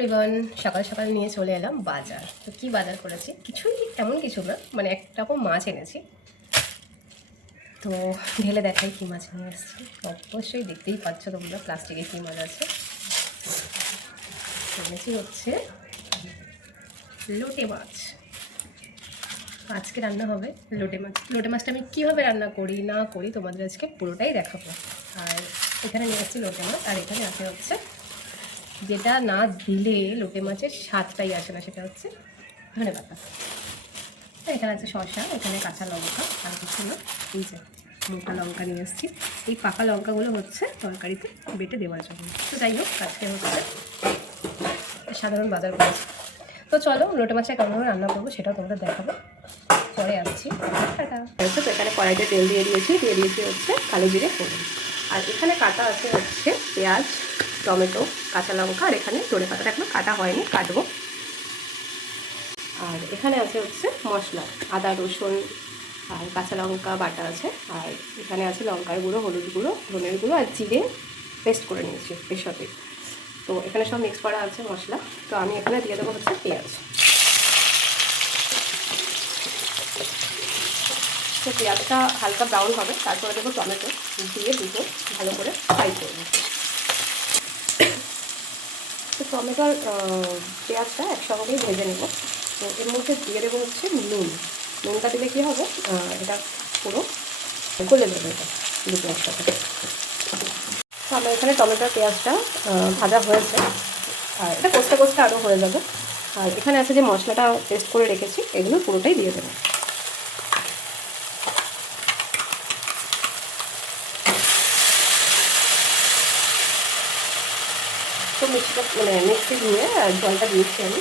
Everyone, সকাল সকাল নিয়ে চলে এলাম বাজার। তো কি বাজার করেছি, কিছুই এমন কিছু না, মানে একটা রকম মাছ এনেছি। তো ঢেলে দেখাই কী মাছ নিয়ে এসেছি। অবশ্যই দেখতেই পাচ্ছ তোমরা প্লাস্টিকে কী মাছ আছে। এনেছি হচ্ছে লোটে মাছ। আজকে রান্না হবে লোটে মাছ। লোটে মাছটা আমি কীভাবে রান্না করি না করি তোমাদের আজকে পুরোটাই দেখাবো। আর এখানে নিয়ে এসেছি লোটে মাছ, আর এখানে আছে হচ্ছে যেটা না দিলে লোটে মাছের স্বাদটাই আসে না, সেটা হচ্ছে ধনেপাতা। এখানে আছে শসা, এখানে কাঁচা লঙ্কা, আর কিছু না, এই যে মোটা লঙ্কা নিয়ে এসেছি। এই পাকা লঙ্কাগুলো হচ্ছে তরকারিতে বেটে দেওয়ার জন্য। তো যাই হোক, আজকে হচ্ছে সাধারণ বাজার করেছি। তো চলো লোটে মাছটা কেমনভাবে রান্না করবো সেটাও তোমরা দেখাবো, পরে আসছি। তো এখানে কড়াইতে তেল দিয়ে দিয়েছি হচ্ছে কালো জিরে ফোড়ন। আর এখানে কাটা আছে হচ্ছে পেঁয়াজ, টমেটো, কাঁচা লঙ্কা, আর এখানে ধনেপাতাটা এখনো কাটা হয়নি, কাটবো। আর এখানে আছে হচ্ছে মশলা, আদা রসুন আর কাঁচা লঙ্কা বাটা আছে। আর এখানে আছে লঙ্কার গুঁড়ো, হলুদ গুঁড়ো, ধনের গুঁড়ো আর জিরে পেস্ট করে নিয়েছি এর সাথে। তো এখানে সব মিক্স করা আছে মশলা। তো আমি এখানে দিয়ে দেবো হচ্ছে পেঁয়াজ। তো পেঁয়াজটা হালকা ব্রাউন হবে, তারপরে দেবো টমেটো, দিয়ে দুটো ভালো করে ফ্রাই করবো। তো টমেটো আর পেঁয়াজটা একসঙ্গেই ভেজে নেব। তো এর মধ্যে দিয়ে দেবো হচ্ছে নুনটা দিলে কী হবে, এটা পুরো গলে দেবে এটা দু পেঁয়াজটাকে। তো আমার এখানে টমেটো আর পেঁয়াজটা ভাজা হয়েছে, আর এটা কষতে কষতে আরও হয়ে যাবে। আর এখানে আছে যে মশলাটা পেস্ট করে রেখেছি, এগুলো পুরোটাই দিয়ে দেবো। তো মিক্সি ধুয়ে জলটা দিয়েছি আমি।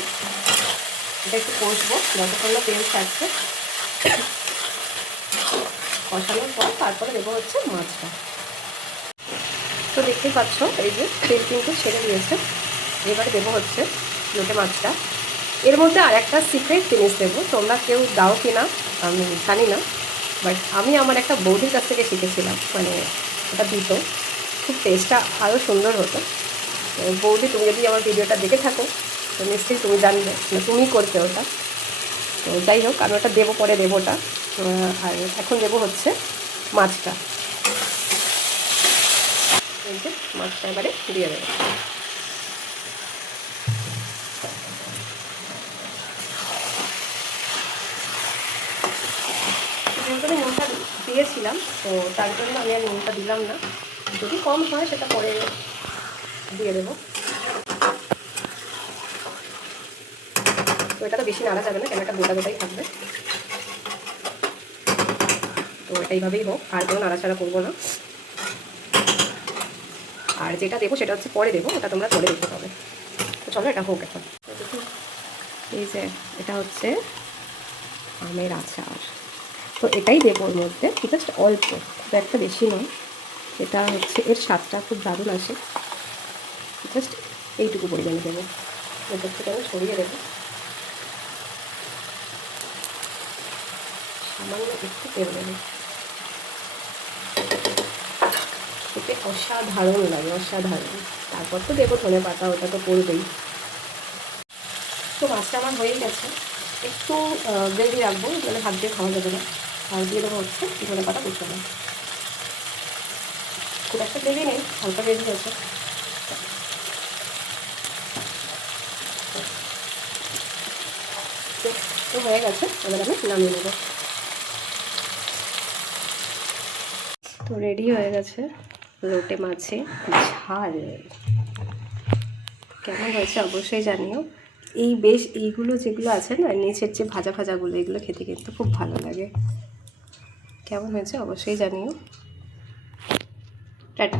এটা একটু কষবো যতক্ষণ না তেল ছাড়ছে। কষানোর পর তারপরে দেবো হচ্ছে মাছটা। তো দেখতেই পাচ্ছ এই যে তেল কিন্তু ছেড়ে দিয়েছে। এবারে দেবো হচ্ছে লোটে মাছটা। এর মধ্যে আর একটা সিক্রেট জিনিস দেবো, তোমরা কেউ দাও কি না আমি জানি না, বাট আমি আমার একটা বৌদির কাছ থেকে শিখেছিলাম, মানে ওটা দিত, খুব টেস্টটা আরও সুন্দর হতো। তো বৌদি, তুমি যদি আমার ভিডিওটা দেখে থাকো তো নিশ্চয়ই তুমি জানবে, তুমিই করতে ওটা। তো যাই হোক, আমি ওটা দেবো, পরে দেবো ওটা। আর এখন দেবো হচ্ছে মাছটা। এই যে মাছটা এবারে দিয়ে দেবো। যেহেতু আমি নুনটা দিয়েছিলাম, তো তার জন্য আমি আর নুনটা দিলাম না। যদি কম হয় সেটা পরে দিয়ে দেবো। তো এটা তো বেশি নাড়া যাবে না, কেন একটা গোটা গোটাই থাকবে। তো এটা এইভাবেই হোক, আর কোনো নাড়াচাড়া করবো না। আর যেটা দেবো সেটা হচ্ছে পরে দেবো, ওটা তোমরা পরে দেখতে পাবে। তো চলো এটা হোক এখন। এই যে এটা হচ্ছে আমের আচার, তো এটাই দেবো ওর মধ্যে, জাস্ট অল্প, খুব একটা বেশি নয়। এটা হচ্ছে এর স্বাদটা খুব দারুণ আসে। জাস্ট এইটুকু পরিমাণে দেবো, এটার থেকে আমি ছড়িয়ে দেবো। সামান্য একটু তেল দেবো, খেতে অসাধারণ লাগে, অসাধারণ। তারপর তো দেবো ধনেপাতা, ওটা তো পড়বেই। তো মাছটা আমার হয়েই গেছে, একটু গ্রেভি রাখবো, মানে হাত দিয়ে খাওয়া যাবে না। আর দিয়ে দেবো হচ্ছে ধনেপাতা কুচনো। খুব একটা গ্রেভি নেই, হালকা গ্রেভি হয়েছে। তো হয়ে গেছে, এবার আমি নামিয়ে নেবো। তো রেডি হয়ে গেছে লোটে মাছে ঝাল। কেমন হয়েছে অবশ্যই জানিও। এইগুলো যেগুলো আছে না, নিচের যে ভাজা ভাজাগুলো, এগুলো খেতে কিন্তু খুব ভালো লাগে। কেমন হয়েছে অবশ্যই জানিও। টাটা।